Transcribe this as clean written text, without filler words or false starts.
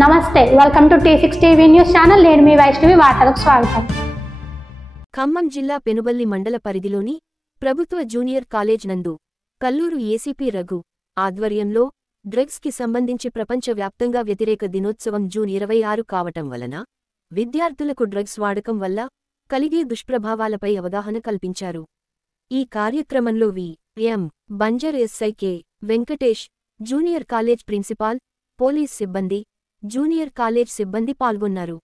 నమస్తే, welcome to T6 TV news channel. నేను మీ వైష్ణవి. వార్తలకు స్వాగతం. ఖమ్మం జిల్లా పెనుబల్లి మండల పరిధిలోని ప్రభుత్వ జూనియర్ కాలేజ్ నందు కల్లూరు ఏసీపీ రఘు ఆధ్వర్యంలో డ్రగ్స్ కి సంబంధించి ప్రపంచవ్యాప్తంగా వ్యతిరేక దినోత్సవం జూన్ 26 కావటం వలన విద్యార్థులకు డ్రగ్స్ వాడకం వల్ల కలిగే దుష్ప్రభావాలపై అవగాహన కల్పించారు. ఈ కార్యక్రమంలో V M. Banjar SI K. Venkatesh, junior college principal, police సిబ్బంది, జూనియర్ కాలేజ్ సిబ్బంది పాల్గొన్నారు.